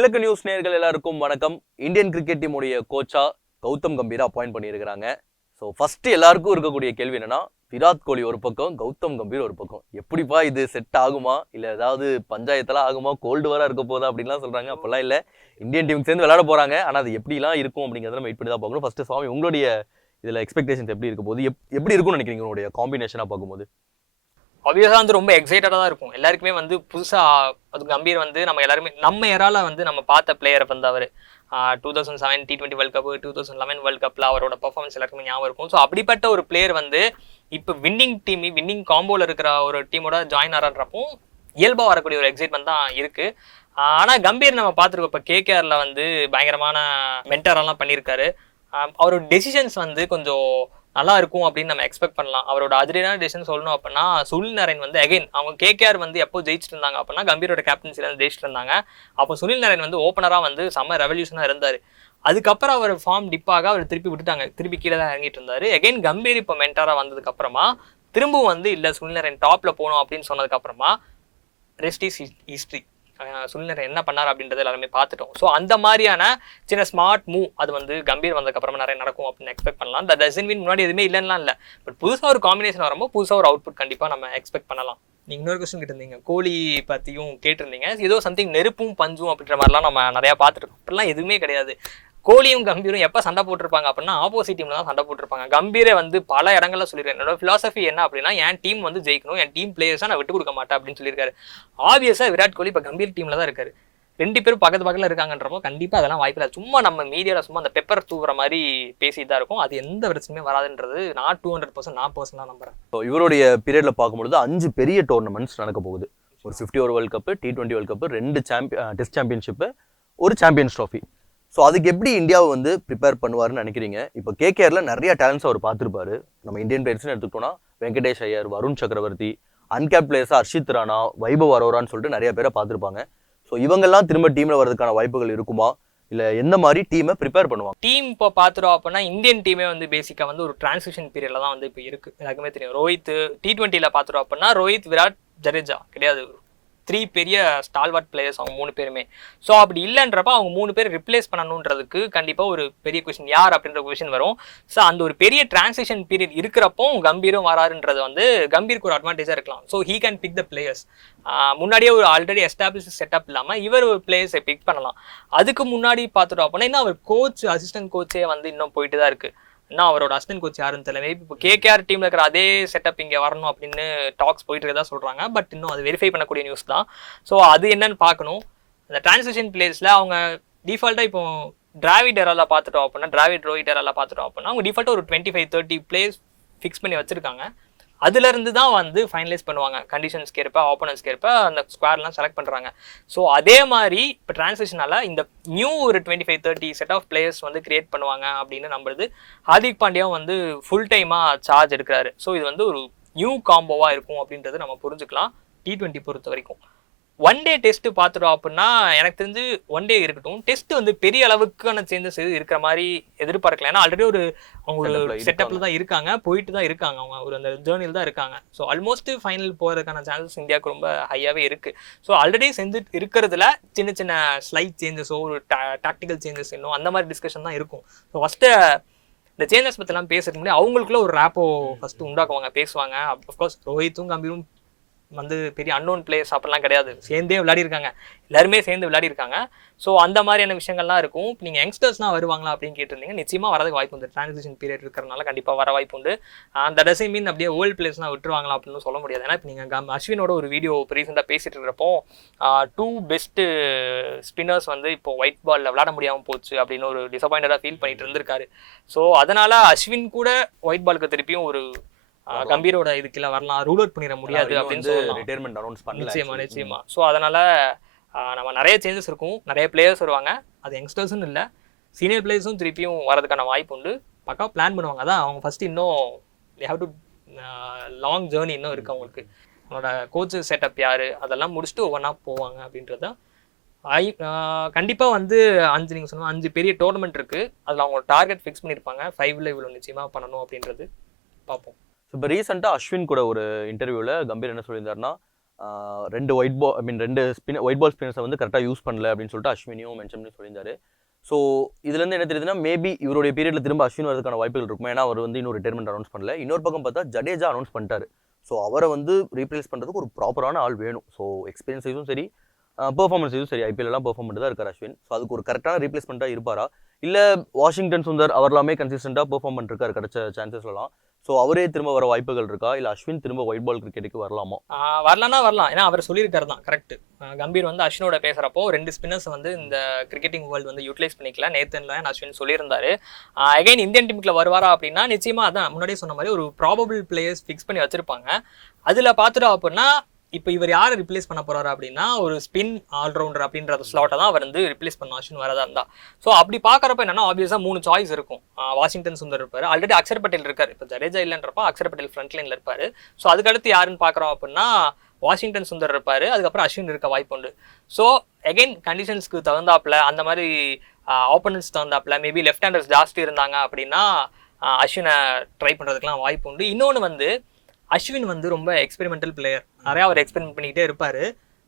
கிழக்கு நியூஸ் நேர்கள் எல்லாருக்கும் வணக்கம். இந்தியன் கிரிக்கெட் டீமுடைய கோச்சா கௌதம் கம்பீர் அப்பாயிண்ட் பண்ணியிருக்கிறாங்க. ஸோ ஃபர்ஸ்ட் எல்லாருக்கும் இருக்கக்கூடிய கேள்வி என்னன்னா விராட் கோலி ஒரு பக்கம் கௌதம் கம்பீர் ஒரு பக்கம். எப்படிப்பா இது செட் ஆகுமா? இல்லை ஏதாவது பஞ்சாயத்தெல்லாம் ஆகுமா? கோல்டு வர இருக்க போதா அப்படின்லாம் சொல்றாங்க. அப்பெல்லாம் இல்லை. இந்தியன் டீம் சேர்ந்து விளையாட போறாங்க. ஆனால் அது எப்படிலாம் இருக்கும் அப்படிங்கிறத நம்ம வெயிட் பண்ணி தான் பார்க்கணும். ஃபர்ஸ்ட் சுவாமி உங்களுடைய இதில் எக்ஸ்பெக்டேஷன்ஸ் எப்படி இருக்க போது எப் எப்படி இருக்கும்னு நினைக்கிறீங்க உங்களுடைய காம்பினேஷனாக பார்க்கும்போது? ஆப்வியஸாக வந்து ரொம்ப எக்ஸைட்டடாக தான் இருக்கும். எல்லாருக்குமே வந்து புதுசாக அது கம்பீர் வந்து நம்ம எல்லாருமே நம்ம ஏரால வந்து நம்ம பார்த்த பிளேயரை வந்து அவர். Two thousand seven T twenty world cup two thousand eleven world கப்பில் அவரோட பர்ஃபார்மன்ஸ் எல்லாருக்குமே ஞாபகம் இருக்கும். ஸோ அப்படிப்பட்ட ஒரு பிளேயர் வந்து இப்போ வின்னிங் டீம் வின்னிங் காம்போவில் இருக்கிற ஒரு டீமோட ஜாயின் ஆகிறப்போ இயல்பாக வரக்கூடிய ஒரு எக்ஸைட்மெண்ட் தான் இருக்குது ஆனால் கம்பீர் நம்ம பார்த்துருக்கோம். இப்போ கேகேஆரில் வந்து பயங்கரமான மென்டரெல்லாம் பண்ணியிருக்காரு அவரோட டெசிஷன்ஸ் வந்து கொஞ்சம் நல்லா இருக்கும் அப்படின்னு நம்ம எக்ஸ்பெக்ட் பண்ணலாம். அவரோட அதிரடியான டிசிஷன் சொல்லணும் அப்படின்னா சுனில் நரேன் வந்து அகைன் அவங்க கேகேஆர் வந்து எப்போ ஜெயிச்சிட்டு இருந்தாங்க அப்படின்னா கம்பீரோட கேப்டன்சில வந்து ஜெயிச்சிட்டு இருந்தாங்க. அப்போ சுனில் நரேன் வந்து ஓப்பனராக வந்து செம்ம ரெவல்யூஷனாக இருந்தார். அதுக்கப்புறம் அவர் ஃபார்ம் டிப்பாக அவர் திருப்பி விட்டுட்டாங்க. திருப்பி கீழே தான் இறங்கிட்டு இருந்தாரு. அகைன் கம்பீர் இப்போ மென்டாராக வந்ததுக்கப்புறமா திரும்பவும் வந்து இல்லை சுனில் நரேன் டாப்பில் போகணும் அப்படின்னு சொன்னதுக்கப்புறமா ரெஸ்ட் இஸ் ஹிஸ்ட்ரி சுனில் என்ன பண்ணார் அப்படின்றத எல்லாருமே பார்த்துட்டோம். ஸோ அந்த மாதிரியான சின்ன ஸ்மார்ட் மூவ் அது வந்து கம்பீர் வந்ததுக்கப்புறமா நிறைய நடக்கும் அப்படின்னு எக்ஸ்பெக்ட் பண்ணலாம். த டசன் மீன் முன்னாடி எதுவுமே இல்லைன்னா இல்லை. பட் புதுசாக ஒரு காம்பினேஷன் வரும்போது புதுசாக ஒரு அவுட்புட் கண்டிப்பாக நம்ம எக்ஸ்பெக்ட் பண்ணலாம். நீங்கள் இன்னொரு கொஸ்டின் கேட்டிருந்தீங்க. கோழி பற்றியும் கேட்டிருந்தீங்க. ஏதோ சம்திங் நெருப்பும் பஞ்சும் அப்படின்ற மாதிரிலாம் நம்ம நிறையா பார்த்துருக்கோம். அப்படிலாம் எதுவுமே கிடையாது. கோலியும் கம்பீரும் எப்போ சண்டை போட்டிருப்பாங்க அப்படின்னா ஆப்போசிட் டீம்ல தான் சண்டை போட்டிருப்பாங்க. கம்பீரை வந்து பல இடங்கள்ல சொல்லியிருக்காரு என்னோட ஃபிலாசபி என்ன அப்படின்னா என் டீம் வந்து ஜெயிக்கணும் என் டீம் பிளேயர்ஸை நான் விட்டு கொடுக்க மாட்டேன் அப்படின்னு சொல்லியிருக்காரு. ஆப்வியஸா விராட் கோலி இப்போ கம்பீர் டீம்ல தான் இருக்காரு. ரெண்டு பேரும் பக்கத்து பக்கத்தில் இருக்காங்கன்றப்போ கண்டிப்பாக அதெல்லாம் வாய்ப்பு இல்லை சும்மா நம்ம மீடியாவில் சும்மா அந்த பெப்பர் தூவுற மாதிரி பேசிட்டு தான் இருக்கும். அது எந்த பிரச்சனையும் வராதுன்றது நான் டூ ஹண்ட்ரட் பர்சன்ட் நான் பர்சனாக நம்புறேன். ஸோ இவருடைய பீரியடில் பார்க்கும்பொழுது அஞ்சு பெரிய டோர்னமெண்ட்ஸ் நடக்க போகுது. ஒரு fifty over world cup T twenty world cup ரெண்டு சாம்பியன் டெஸ்ட் சாம்பியன்ஷிப்பு ஒரு சாம்பியன்ஸ் ட்ராஃபி ஸோ அதுக்கு எப்படி இந்தியாவை வந்து ப்ரிப்பேர் பண்ணுவாருன்னு நினைக்கிறீங்க? இப்போ கேகேஆரில் நிறைய டேலண்ட்ஸ் அவர் பார்த்துருப்பாரு. நம்ம இந்தியன் பிளேயர்ஸ்னு எடுத்துக்கிட்டோம்னா வெங்கடேஷ் ஐயர் வருண் சக்கரவர்த்தி அன்கேப் பிளேயர்ஸாக அர்ஷித் ராணா வைபவ் அரோரான்னு சொல்லிட்டு நிறைய பேரை பார்த்துருப்பாங்க. ஸோ இவங்கெல்லாம் திரும்ப டீமில் வரதுக்கான வாய்ப்புகள் இருக்குமா? இல்லை எந்த மாதிரி டீமை ப்ரிப்பேர் பண்ணுவாங்க? டீம் இப்போ பார்த்துட்டோம் அப்படின்னா இந்தியன் டீமே வந்து பேசிக்காக வந்து ஒரு டிரான்சிஷன் பீரியடில் தான் வந்து இப்போ இருக்குது எல்லாருக்குமே தெரியும். ரோஹித் டி டுவெண்ட்டியில் பார்த்துட்டோம் அப்படின்னா ரோஹித் விராட் ஜடேஜா கிடையாது. த்ரீ பெரிய ஸ்டால்வார்ட் பிளேயர்ஸ் அவங்க மூணு பேருமே. ஸோ அப்படி இல்லைன்றப்ப அவங்க மூணு பேர் ரிப்ளேஸ் பண்ணணுன்றதுக்கு கண்டிப்பாக ஒரு பெரிய கொஷின் யார் அப்படின்ற கொஷின் வரும். ஸோ அந்த ஒரு பெரிய டிரான்சேக்ஷன் பீரியட் இருக்கிறப்போ கம்பீரும் வராருன்றது வந்து கம்பீருக்கு ஒரு அட்வான்டேஜாக இருக்கலாம். So he can pick the players முன்னாடியே ஒரு ஆல்ரெடி எஸ்டாப்ளிஷ் செட்டப் இல்லாமல் இவர் ஒரு பிளேயர்ஸை பிக் பண்ணலாம். அதுக்கு முன்னாடி பார்த்துட்டோம் அப்படின்னா இன்னும் அவர் கோச் அசிஸ்டன்ட் கோச்சே வந்து இன்னும் போயிட்டு தான் இருக்குது இன்னும் அவரோட அசிஸ்டன்ட் கோச் யாருன்னு தெரியல. மேபி இப்போ கேகேஆர் டீம்ல இருக்கிற அதே செட்டப் இங்கே வரணும் அப்படின்னு டாக்ஸ் போயிட்டு இருக்கதா சொல்றாங்க. பட் இன்னும் அது வெரிஃபை பண்ணக்கூடிய நியூஸ் தான். ஸோ அது என்னன்னு பார்க்கணும். அந்த டிரான்சிஷன் பிளேஸில் அவங்க டிஃபால்ட்டாக இப்போ டிராவிட் டெரால பார்த்துட்டோம் அப்படின்னா டிராவிட் ரோஹிட் டெரால பார்த்துட்டோம் அப்படின்னா அவங்க டிஃபால்ட்டாக ஒரு twenty five thirty places fix பண்ணி வச்சிருக்காங்க. அதுலேருந்து தான் வந்து ஃபைனலைஸ் பண்ணுவாங்க. கண்டிஷன்ஸ்க்கு ஏற்ப ஆப்போனன்ஸ்க்கு ஏற்ப அந்த ஸ்கொயர்லாம் செலக்ட் பண்ணுறாங்க ஸோ அதே மாதிரி இப்போ டிரான்ஸ்லேஷனால் இந்த நியூ ஒரு twenty five thirty set of players வந்து கிரியேட் பண்ணுவாங்க அப்படின்னு நம்புறது ஹார்திக் பாண்டியாவும் வந்து ஃபுல் டைமாக சார்ஜ் எடுக்கிறாரு. ஸோ இது வந்து ஒரு நியூ காம்போவாக இருக்கும் அப்படின்றது நம்ம புரிஞ்சுக்கலாம். டி ட்வெண்ட்டி பொறுத்த வரைக்கும். ஒன் டே டெஸ்ட் பார்த்துட்டோம் அப்படின்னா எனக்கு தெரிஞ்சு ஒன் டே இருக்கட்டும். டெஸ்ட் வந்து பெரிய அளவுக்கான சேஞ்சஸ் எதுவும் இருக்கிற மாதிரி எதிர்பார்க்கல. ஏன்னா ஆல்ரெடி ஒரு அவங்க Setup ல ஒரு இருக்காங்க. செட்டப்ல தான் இருக்காங்க. போயிட்டு தான் இருக்காங்க. அவங்க ஒரு அந்த ஜேர்னியில் தான் இருக்காங்க. ஸோ ஆல்மோஸ்ட் ஃபைனல் போகிறதுக்கான சான்சஸ் இந்தியாவுக்கு ரொம்ப ஹையாகவே இருக்கு. ஸோ ஆல்ரெடி செஞ்சுட்டு இருக்கிறதுல சின்ன சின்ன ஸ்லைட் சேஞ்சஸோ ஒரு டாக்டிக்கல் சேஞ்சஸ் இன்னும் அந்த மாதிரி டிஸ்கஷன் தான் இருக்கும். ஸோ ஃபஸ்ட்டு இந்த சேஞ்சஸ் பற்றிலாம் பேசுறதுக்கு முன்னாடி அவங்களுக்குள்ள ஒரு ரேப்போ ஃபஸ்ட்டு உண்டாக்குவாங்க பேசுவாங்க. அஃப்கோர்ஸ் ரோஹித்தும் கம்பீரும் வந்து பெரிய அன்னோன் பிளேயர்ஸ் அப்படிலாம் கிடையாது. சேர்ந்தே விளையாடிருக்காங்க. எல்லாருமே சேர்ந்து விளையாடிருக்காங்க. ஸோ அந்த மாதிரியான விஷயங்கள்லாம் இருக்கும். இப்போ நீங்கள் யங்ஸ்டர்ஸ்லாம் வருவாங்களா அப்படின்னு கேட்டிருந்தீங்க. நிச்சயமாக வரதுக்கு வாய்ப்பு உண்டு. டிரான்சிஷன் பீரியட் இருக்கிறனால கண்டிப்பாக வர வாய்ப்பு உண்டு. அந்த டசை மீன் அப்படியே ஓல்டு பிளேயர்ஸ்லாம் விட்டுருவாங்களா அப்படின்னு சொல்ல முடியாது. ஏன்னா இப்போ நீங்கள் அஸ்வினோட ஒரு வீடியோ இப்போ ரீசெண்டாக பேசிகிட்டு இருக்கிறப்போ டூ பெஸ்ட்டு ஸ்பின்னர்ஸ் வந்து இப்போ ஒயிட் பாலில் விளையாட முடியாமல் போச்சு அப்படின்னு ஒரு டிசப்பாயிண்டடாக ஃபீல் பண்ணிட்டு இருந்திருக்காரு. ஸோ அதனால் அஸ்வின் கூட ஒயிட் பாலுக்கு திருப்பியும் ஒரு கம்பீரோட இதுக்குள்ள வரலாம். ரூல் அவுட் பண்ணிட முடியாது அப்படின்னு ரிட்டையர்மெண்ட் அனௌன்ஸ் பண்ணல நிச்சயமா. நிச்சயமா. ஸோ அதனால நம்ம நிறைய சேஞ்சஸ் இருக்கும். நிறைய பிளேயர்ஸ் வருவாங்க. அது யங்ஸ்டர்ஸ்னு இல்லை. சீனியர் பிளேயர்ஸும் திருப்பியும் வரதுக்கான வாய்ப்பு உண்டு. பக்கா பிளான் பண்ணுவாங்க. அதான் அவங்க ஃபர்ஸ்ட் இன்னும் ஹேவ் டு லாங் ஜேர்னி இன்னும் இருக்கு அவங்களுக்கு. அவங்களோட கோச் செட்டப் யாரு அதெல்லாம் முடிச்சுட்டு ஒவ்வொன்றா போவாங்க அப்படின்றத ஐ கண்டிப்பாக வந்து அஞ்சு நீங்கள் சொன்ன அஞ்சு பெரிய டோர்னமெண்ட் இருக்கு. அதில் அவங்க டார்கெட் ஃபிக்ஸ் பண்ணியிருப்பாங்க ஃபைவ்ல இவ்வளோ நிச்சயமாக பண்ணணும் அப்படின்றது. பார்ப்போம். ஸோ இப்போ ரீசெண்டாக அஸ்வின் கூட ஒரு இன்டர்வியூவில் கம்பீர் என்ன சொல்லியிருந்தாருன்னா ரெண்டு ஒயிட் பால் ஐ மீன் ரெண்டு ஸ்பின் ஒயிட் பால் ஸ்பின்னர்ஸை வந்து கரெக்டாக யூஸ் பண்ணல அப்படின்னு சொல்லிட்டு அஸ்வினியும் மென்ஷன் பண்ணி சொல்லியிருந்தாரு. ஸோ இதுலேருந்து என்ன தெரியுதுன்னா மேபி இவருடைய பீரியடில் திரும்ப அஸ்வின் வரதுக்கான வாய்ப்புகள் இருக்கும். ஏன்னா அவர் வந்து இன்னும் ரிட்டைர்மெண்ட் அனௌன்ஸ் பண்ணல. இன்னொரு பக்கம் பார்த்தா ஜடேஜா அனௌன்ஸ் பண்ணிட்டாரு. ஸோ அவரை வந்து ரீப்ளேஸ் பண்ணுறதுக்கு ஒரு ப்ராப்பரான ஆள் வேணும். ஸோ எக்ஸ்பீரியன்ஸையும் சரி பெர்ஃபார்மன்ஸையும் சரி. ஐபிஎல் எல்லாம் பெர்ஃபார்ம் பண்ணிட்டு தான் இருக்கார் அஸ்வின். ஸோ அதுக்கு ஒரு கரெக்டான ரீப்ளேஸ்மெண்ட்டாக இருப்பாரா? இல்லை வாஷிங்டன் சுந்தர் அவர் எல்லாமே கன்சிஸ்டண்ட்டாக பெர்ஃபார்ம் பண்ணிருக்காரு கிடச்ச சான்சஸ்லாம் ஸோ அவரே திரும்ப வர வாய்ப்புகள் இருக்கா? இல்லை அஸ்வின் திரும்ப ஒயிட் பால் கிரிக்கெட்டுக்கு வரலாமா? வரலாம்னா வரலாம். ஏன்னா அவர் சொல்லியிருக்காரு தான் கரெக்ட் கம்பீர் வந்து அஸ்வினோட பேசுகிறப்போ ரெண்டு ஸ்பின்னர்ஸ் வந்து இந்த கிரிக்கெட்டிங் வேர்ல்டு வந்து யூட்டிலைஸ் பண்ணிக்கல. நேத்தன்ல அஸ்வின் சொல்லியிருந்தாரு. அகைன் இந்தியன் டீமுக்குள்ள வருவாரா அப்படின்னா நிச்சயமாக அதான் முன்னாடியே சொன்ன மாதிரி ஒரு ப்ராபபிள் பிளேயர்ஸ் ஃபிக்ஸ் பண்ணி வச்சிருப்பாங்க. அதில் பார்த்துட்டோம் அப்படின்னா இப்போ இவர் யாரை ரிப்ளேஸ் பண்ண போறாரு அப்படின்னா ஒரு ஸ்பின் ஆல்ரவுண்டர் அப்படின்ற ஸ்லாட்டை தான் அவர் வந்து ரிப்ளேஸ் பண்ண அஸ்வின் வரதா இருந்தா. ஸோ அப்படி பார்க்குறப்ப என்னன்னா ஆப்வியஸாக மூணு சாய்ஸ் இருக்கும். வாஷிங்டன் சுந்தர் இருப்பார். ஆல்ரெடி அக்ஷர் பட்டேல் இருக்காரு. இப்போ ஜடேஜா இல்லைன்றப்ப அக்ஷர் பட்டேல் ஃப்ரண்ட் லைனில் இருப்பார். ஸோ அதுக்கடுத்து யாருன்னு பார்க்குறோம் அப்படின்னா வாஷிங்டன் சுந்தர் இருப்பார். அதுக்கப்புறம் அஸ்வின் இருக்க வாய்ப்பு உண்டு. ஸோ அகைன் கண்டிஷன்ஸ்க்கு தகுந்தாப்புல அந்த மாதிரி ஆப்போனன்ஸ் தகுந்தாப்பில் மேபி லெஃப்ட் ஹேண்டர்ஸ் ஜாஸ்தி இருந்தாங்க அப்படின்னா அஸ்வினை ட்ரை பண்ணுறதுக்குலாம் வாய்ப்பு உண்டு. இன்னொன்று வந்து அஸ்வின் வந்து ரொம்ப எக்ஸ்பெரிமெண்டல் பிளேயர் நிறையா அவர் எக்ஸ்பெரிமெண்ட் பண்ணிக்கிட்டே இருப்பார்.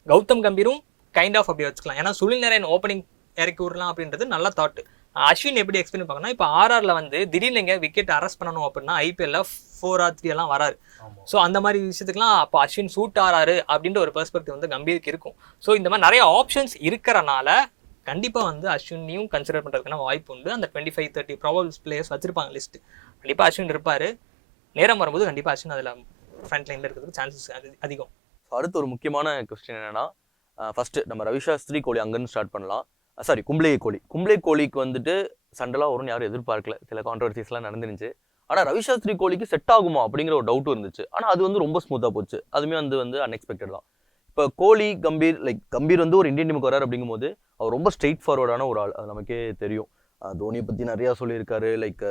கௌதம் கம்பீரும் கைண்ட் ஆஃப் அப்படி வச்சுக்கலாம். ஏன்னா சுனில் நாராயண் ஓப்பனிங் இறக்கி விடலாம் அப்படின்றது நல்ல தாட் அஸ்வின் எப்படி எக்ஸ்பிளைன் பார்க்கணும் இப்போ ஆர்ஆர்ல வந்து திடீர்னு எங்க விக்கெட் அரெஸ்ட் பண்ணணும் அப்படின்னா ஐபிஎல்ல ஃபோர் ஆர் த்ரீ எல்லாம் வராரு. ஸோ அந்த மாதிரி விஷயத்துக்குலாம் அப்போ அஸ்வின் சூட் ஆறாரு அப்படின்ற ஒரு பெர்ஸ்பெக்டிவ் வந்து கம்பீருக்கு இருக்கும். ஸோ இந்த மாதிரி நிறைய ஆப்ஷன்ஸ் இருக்கிறனால கண்டிப்பாக வந்து அஸ்வினையும் கன்சிடர் பண்ணுறதுக்கான வாய்ப்பு உண்டு. அந்த twenty five thirty probables players வச்சிருப்பாங்க லிஸ்ட் கண்டிப்பாக அஸ்வின் இருப்பார். நேரம் வரும்போது கண்டிப்பாக அஸ்வின் அதில் ஃப்ரண்ட் லைனில் இருக்கிறதுக்கு சான்சஸ் அதிகம். அடுத்து ஒரு முக்கியமான கொஸ்டின் என்னென்னா ஃபஸ்ட்டு நம்ம ரவிசாஸ்திரி கோழி அங்கேருந்து ஸ்டார்ட் பண்ணலாம். சாரி கும்பளை கோழி. கும்பளை கோழிக்கு வந்துட்டு சண்டெல்லாம் வரும்னு யாரும் எதிர்பார்க்கல. சில கான்ட்ரவர்சிஸ்லாம் நடந்துருந்துச்சு. ஆனால் ரவிசாஸ்திரி கோழிக்கு செட் ஆகுமா அப்படிங்கிற ஒரு டவுட்டும் இருந்துச்சு. ஆனால் அது வந்து ரொம்ப ஸ்மூத்தாக போச்சு. அதுவுமே வந்து வந்து அன்எக்ஸ்பெக்டட் தான். இப்போ கோலி கம்பீர் லைக் கம்பீர் வந்து ஒரு இந்தியன் டீமுக்கு வராரு அப்படிங்கும்போது அவர் ரொம்ப ஸ்ட்ரெயிட் ஃபார்வர்டான ஒரு ஆள். அது நமக்கே தெரியும். தோனியை பற்றி நிறையா சொல்லியிருக்காரு. லைக்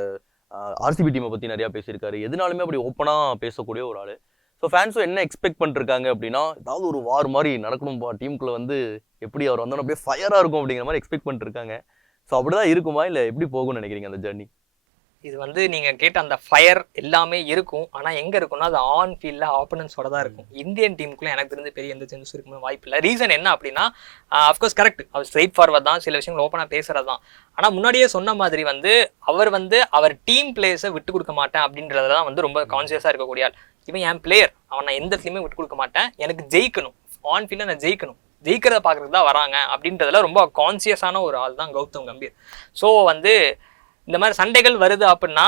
ஆர்சிபி டீமை பற்றி நிறையா பேசியிருக்காரு. எதுனாலுமே அப்படி ஓப்பனாக பேசக்கூடிய ஒரு ஆள். ஸோ ஃபேன்ஸும் என்ன எக்ஸ்பெக்ட் பண்ணிருக்காங்க அப்படின்னா ஏதாவது ஒரு வார் மாதிரி நடக்கணும்பா டீமுக்குள்ளே வந்து எப்படி அவர் வந்தோன்னு அப்படியே ஃபயராக இருக்கும் அப்படிங்கிற மாதிரி எக்ஸ்பெக்ட் பண்ணிருக்காங்க. ஸோ அப்படிதான் இருக்குமா? இல்லை எப்படி போகும்னு நினைக்கிறீங்க அந்த ஜர்னி இது வந்து நீங்க கேட்ட அந்த ஃபயர் எல்லாமே இருக்கும். ஆனா எங்க இருக்கும்னா அது ஆன் ஃபீல்ட்ல ஆப்பனன்ஸோட தான் இருக்கும். இந்தியன் டீமுக்குள்ள எனக்கு தெரிஞ்ச பெரிய எந்த சேஞ்சஸ் இருக்குமே வாய்ப்பு இல்லை. ரீசன் என்ன அப்படின்னா அஃப்கோர்ஸ் கரெக்ட் அவர் ஸ்ட்ரெயிட் ஃபார்வர்ட் தான். சில விஷயங்கள் ஓப்பனாக பேசுறது தான். ஆனா முன்னாடியே சொன்ன மாதிரி வந்து அவர் வந்து அவர் டீம் பிளேயர்ஸை விட்டு கொடுக்க மாட்டேன் அப்படின்றதுல தான் வந்து ரொம்ப கான்சியஸாக இருக்கக்கூடிய ஆள். இவன் என் பிளேயர் அவன் நான் எந்த இடத்துலையுமே விட்டு கொடுக்க மாட்டேன். எனக்கு ஜெயிக்கணும். ஆன் ஃபீல்டில் நான் ஜெயிக்கணும். ஜெயிக்கிறத பார்க்கறதுக்கு தான் வராங்க அப்படின்றதுல ரொம்ப கான்சியஸான ஒரு ஆள் தான் கௌதம் கம்பீர். ஸோ வந்து இந்த மாதிரி சண்டைகள் வருது அப்படின்னா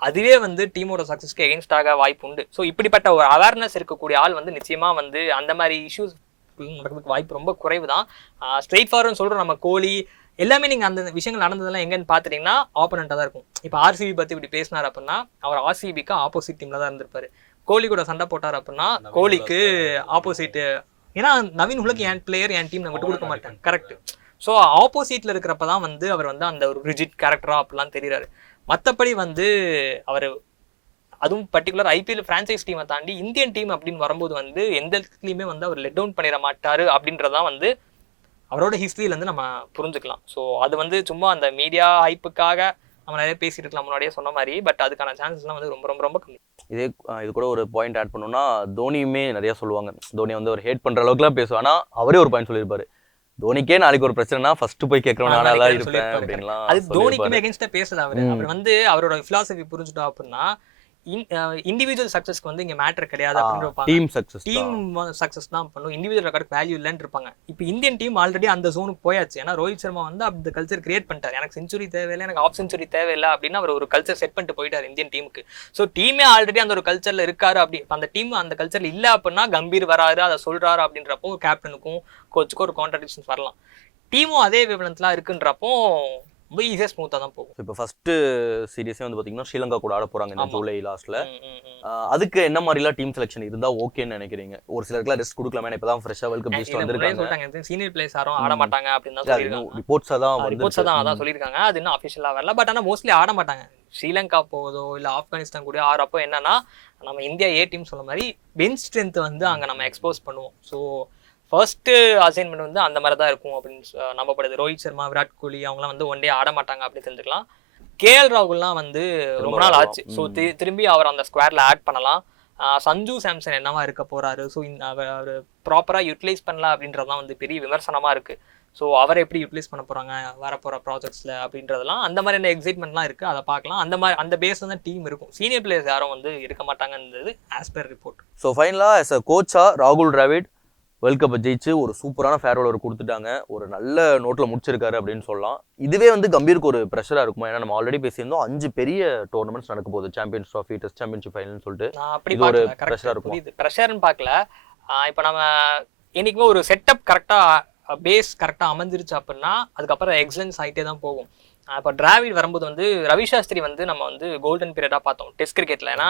அதுவே வந்து டீமோட சக்ஸஸ்க்கு எகென்ஸ்டாக வாய்ப்பு உண்டு ஸோ இப்படிப்பட்ட ஒரு அவேர்னஸ் இருக்கக்கூடிய ஆள் வந்து நிச்சயமா வந்து அந்த மாதிரி இஷ்யூஸ் நடக்கிறதுக்கு வாய்ப்பு ரொம்ப குறைவு தான் ஸ்ட்ரெயிட் ஃபார்வர்ட்னு சொல்கிறோம் நம்ம கோலி எல்லாமே நீங்கள் அந்த விஷயங்கள் நடந்ததெல்லாம் எங்கன்னு பார்த்துட்டீங்கன்னா ஆப்போனண்ட்டாக தான் இருக்கும். இப்போ ஆர்சிபி பற்றி இப்படி பேசினார் அப்படின்னா அவர் ஆர்சிபிக்கு ஆப்போசிட் டீமில் தான் இருந்திருப்பாரு. கோலி கூட சண்டை போட்டார் அப்படின்னா கோலிக்கு ஆப்போசிட் ஏன்னா நவீன் உலக என் பிளேயர் என் டீம் நான் விட்டு கொடுக்க மாட்டேன் கரெக்ட் ஸோ ஆப்போசிட்டில் இருக்கிறப்ப தான் வந்து அவர் வந்து அந்த ஒரு ரிஜிட் கேரக்டராக அப்படிலாம் தெரிகிறாரு மற்றபடி வந்து அவர் அதுவும் பர்டிகுலர் ஐபிஎல் ஃப்ரான்ச்சைஸ் டீமை தாண்டி இந்தியன் டீம் அப்படின்னு வரும்போது வந்து எந்த இடத்துலையுமே வந்து அவர் லெட் டவுன் பண்ணிட மாட்டார் அப்படின்றதான் வந்து அவரோட ஹிஸ்ட்ரியிலேருந்து நம்ம புரிஞ்சுக்கலாம். ஸோ அது வந்து சும்மா அந்த மீடியா ஹைப்புக்காக நம்ம நிறைய பேசிட்டு இருக்கலாம் முன்னாடியே சொன்ன மாதிரி பட் அதுக்கான சான்சஸ்லாம் வந்து ரொம்ப ரொம்ப ரொம்ப கம்மி. இதே இது கூட ஒரு பாயிண்ட் ஆட் பண்ணோம்னா தோனியுமே நிறைய சொல்லுவாங்க. தோனி வந்து ஒரு ஹேட் பண்ணுற அளவுக்குலாம் பேசுவாங்க அவரே ஒரு பாயிண்ட் சொல்லியிருப்பாரு. தோனிக்கே நாளைக்கு ஒரு பிரச்சனைனா ஃபர்ஸ்ட் போய் கேட்கறவன் நானா தான் இருப்பேன். அப்படின்லாம் அது. தோனிக்குமே அகேன்ஸ்டா பேசல அவரு. அவர் வந்து அவரோட பிலாசபி புரிஞ்சுட்டோம் அப்படின்னா இண்டிவிஜுவல் சக்சஸ்க்கு வந்து இங்க மேட்டர் கிடையாது அப்படின்னு டீம் சக்சஸ் டீம் சக்சஸ் தான் பண்ணும். இண்டிவிஜுவல் ரெக்கார்டுக்கு வேல்யூ இல்லைன்னு இருப்பாங்க. இப்போ இந்தியன் டீம் ஆல்ரெடி அந்த ஜோனுக்கு போயாச்சு. ஏன்னா ரோஹித் சர்மா வந்து அந்த கல்ச்சர் கிரியேட் பண்ணிட்டார். எனக்கு செஞ்சுரி தேவையில்லை எனக்கு ஆஃப் செஞ்சுரி தேவையில்லை அப்படின்னு அவர் ஒரு கல்ச்சர் செட் பண்ணிட்டு போயிட்டார் இந்தியன் டீமுக்கு ஸோ டீமே ஆல்ரெடி அந்த ஒரு கல்ச்சர்ல இருக்காரு அப்படி. அந்த டீம் அந்த கல்ச்சர்ல இல்ல அப்படின்னா கம்பீர் வராரு அதை சொல்றாரு அப்படின்றப்போ கேப்டனுக்கும் கோச்சுக்கும் ஒரு கான்ட்ரடிக்ஷன்ஸ் வரலாம். டீமும் அதே விவலன்ஸ்லாம் இருக்குன்றப்போ ரொம்ப ஈஸியாக ஸ்மூத்தாக தான் போகும். இப்போ ஃபர்ஸ்ட் சீரியஸே வந்து பாத்தீங்கன்னா ஸ்ரீலங்கா கூட ஆட போறாங்க இந்த. ஜூலை ம். அதுக்கு என்ன மாதிரிலாம் டீம் செலெக்ஷன் இருந்தா ஓகேன்னு நினைக்கிறீங்க? ஒரு சிலருக்குலாம் ரெஸ்ட் கொடுக்கலாமே இப்பதான் ஃப்ரெஷ்ஷா வேர்ல்ட் கப் முன்னாடியே வந்திருக்காங்க. சீனியர் பிளேயர்ஸ் யாரும் ஆட. மாட்டாங்க அப்படின்னு தான் சொல்லியிருக்காங்க. ரிப்போர்ட்ஸா தான் ரிப்போர்ட்ஸ் தான் அதான் சொல்லியிருக்காங்க. அது இன்னும் அஃபிஷியலாக வரல பட் ஆனால் மோஸ்ட்லி ஆட மாட்டாங்க. ஸ்ரீலங்கா போகுதோ இல்லை ஆப்கானிஸ்தான் கூட ஆடுறப்போ என்னன்னா நம்ம இந்தியா ஏ டீம் சொன்ன மாதிரி பெஞ்ச் ஸ்ட்ரென்த் வந்து அங்கே நம்ம எக்ஸ்போஸ் பண்ணுவோம். ஸோ ஃபர்ஸ்ட் அசைன்மெண்ட் வந்து அந்த மாதிரி தான் இருக்கும் அப்படின்னு நம்பப்படுது. ரோஹித் சர்மா விராட் கோலி அவங்களாம் வந்து ஒன் டே ஆட மாட்டாங்க அப்படின்னு தெரிஞ்சுக்கலாம். கேஎல் ராகுல்லாம் வந்து ரொம்ப நாள் ஆச்சு. ஸோ ம். திரும்பி அவர் அந்த ஸ்குவாட்ல ஆட் பண்ணலாம். சஞ்சு சாம்சன் என்னவா இருக்க போறாரு? ஸோ அவர் அவர் ப்ராப்பராக யூட்டிலைஸ் பண்ணல அப்படின்றதுலாம் வந்து பெரிய விமர்சனமா இருக்கு. ஸோ அவரை எப்படி யூட்டிலைஸ் பண்ண போறாங்க? வரப்போற ப்ராஜெக்ட்ஸ்ல அப்படின்றதெல்லாம் அந்த மாதிரியான எக்ஸைட்மெண்ட்லாம் இருக்கு? அதை பார்க்கலாம். அந்த மாதிரி அந்த பேஸ்ல தான் டீம் இருக்கும். சீனியர் பிளேயர்ஸ் யாரும் வந்து இருக்க மாட்டாங்கன்றது ஆஸ் per ரிப்போர்ட் ஸோ ஃபைனலாக as a கோச்சா ராகுல் டிராவிட் வேர்ல்ட் கப்பை ஜெயிச்சு ஒரு சூப்பரான ஃபேர்வெல் அவர் கொடுத்துட்டாங்க. ஒரு நல்ல நோட்டில் முடிச்சிருக்காரு அப்படின்னு சொல்லலாம். இதுவே வந்து கம்பீருக்கு ஒரு ப்ரெஷராக இருக்குமா? ஏன்னா நம்ம ஆல்ரெடி பேசியிருந்தோம் அஞ்சு பெரிய டோர்னமெண்ட்ஸ் நடக்க போகுது. சாம்பியன்ஸ் ட்ராஃபி டெஸ்ட் சாம்பியன்ஷிப் ஃபைனல்னு சொல்லிட்டு. அப்படி இது ஒரு கரெக்டாக இருக்குமா? புரியுது. ப்ரெஷர்னு பார்க்கல. இப்போ நம்ம என்னைக்குமே ஒரு செட்டப் கரெக்டாக பேஸ் கரெக்டாக அமைஞ்சிருச்சு அப்படின்னா அதுக்கப்புறம் எக்ஸலன்ஸ் ஆகிட்டே தான் போகும். இப்போ டிராவிட் வரும்போது வந்து ரவி சாஸ்திரி வந்து நம்ம வந்து கோல்டன் பீரியடாக பார்த்தோம். டெஸ்ட் கிரிக்கெட்டில் ஏன்னா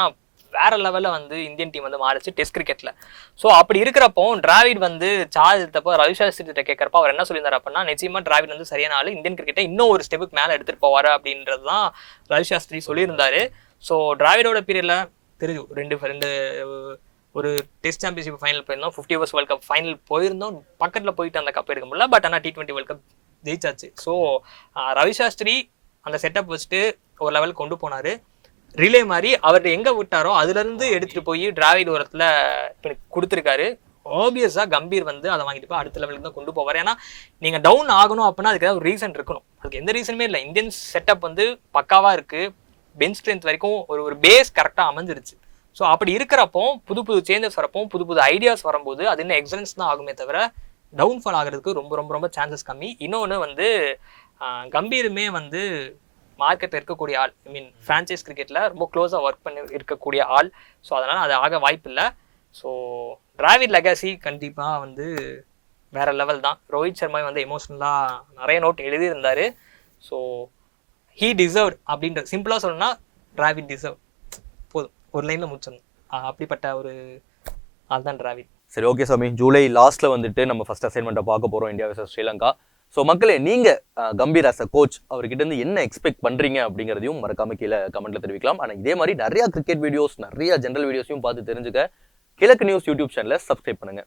வேற லெவலில் வந்து இந்தியன் டீம் வந்து மாறிச்சு டெஸ்ட் கிரிக்கெட்டில் ஸோ அப்படி இருக்கிறப்போ டிராவிட் வந்து சார்ஜ் எடுத்தப்போ ரவி கேட்குறப்ப கிட்ட கேட்கறப்ப அவர் என்ன சொல்லியிருந்தார் அப்படின்னா நிச்சயமா டிராவிட் வந்து சரியான ஆள் இந்தியன் கிரிக்கெட்டை இன்னும் ஒரு ஸ்டெப்புக்கு மேலே எடுத்துட்டு போவார் அப்படின்றது தான் ரவி சாஸ்திரி சொல்லியிருந்தாரு. ஸோ டிராவிடோட பீரியட்ல தெரியும். ரெண்டு ரெண்டு ஒரு டெஸ்ட் சாம்பியன்ஷிப் ஃபைனல் போயிருந்தோம். Fifty overs world cup final போயிருந்தோம். பக்கத்தில் போயிட்டு அந்த கப் எடுக்க முடியல. பட் ஆனால் டி ட்வெண்ட்டி வேர்ல்ட் கப் ஜெயிச்சாச்சு. ஸோ ரவி சாஸ்திரி அந்த செட்டப் வச்சுட்டு ஒரு லெவலுக்கு கொண்டு போனார். ரிலே மாதிரி அவர் எங்க விட்டாரோ அதுல இருந்து எடுத்துட்டு போய் டிராவிட் ஓரத்தில் கொடுத்துருக்காரு. ஆப்வியஸா கம்பீர் வந்து அதை வாங்கிட்டு போய் அடுத்த லெவலுக்கு தான் கொண்டு போவார். ஏன்னா நீங்க டவுன் ஆகணும் அப்படின்னா அதுக்கு ஏதாவது ஒரு ரீசன் இருக்கணும். அதுக்கு எந்த ரீசனுமே இல்லை. இந்தியன் செட்டப் வந்து பக்காவா இருக்கு. பெஞ்ச் ஸ்ட்ரென்த் வரைக்கும் ஒரு ஒரு பேஸ் கரெக்டாக அமைஞ்சிருச்சு. ஸோ அப்படி இருக்கிறப்போ புது புது சேஞ்சஸ் வரப்போ புது புது ஐடியாஸ் வரும்போது அது இன்னும் எக்ஸலன்ஸ் தான் ஆகுமே தவிர டவுன்ஃபால் ஆகிறதுக்கு ரொம்ப ரொம்ப ரொம்ப சான்சஸ் கம்மி. இன்னொன்று வந்து கம்பீருமே வந்து மார்க்கெட்டில் இருக்கக்கூடிய ஆள் ஐ மீன் ஃப்ரான்ச்சைஸ் கிரிக்கெட்டில் ரொம்ப க்ளோஸாக ஒர்க் பண்ணி இருக்கக்கூடிய ஆள். ஸோ அதனால் அது ஆக வாய்ப்பில்லை ஸோ டிராவிட் லெகாசி கண்டிப்பாக வந்து வேற லெவல் தான். ரோஹித் சர்மா வந்து எமோஷ்னலாக நிறைய நோட் எழுதியிருந்தாரு. ஸோ ஹீ டிசர்வ் அப்படின்ற சிம்பிளாக சொல்லணும்னா டிராவிட் டிசர்வ் போதும். ஒரு லைனில் முடிச்சிடணும். அப்படிப்பட்ட ஒரு ஆள் தான் டிராவிட் சரி ஓகே சாமி. ஜூலை லாஸ்ட்ல வந்துட்டு நம்ம ஃபர்ஸ்ட் அசைன்மெண்ட்டை பார்க்க போறோம் இந்தியா vs ஸ்ரீலங்கா. ஸோ மக்களே நீங்க கம்பீர் as அ கோச் அவர்கிட்ட இருந்து என்ன எக்ஸ்பெக்ட் பண்றீங்க அப்படிங்கிறதையும் மறக்காம கீழே கமெண்ட்ல தெரிவிக்கலாம். ஆனா இதே மாதிரி நிறைய கிரிக்கெட் வீடியோஸ் நிறைய ஜென்ரல் வீடியோஸையும் பார்த்து தெரிஞ்சுக்க கிழக்கு நியூஸ் யூடியூப் சேனலை சப்ஸ்கிரைப் பண்ணுங்க.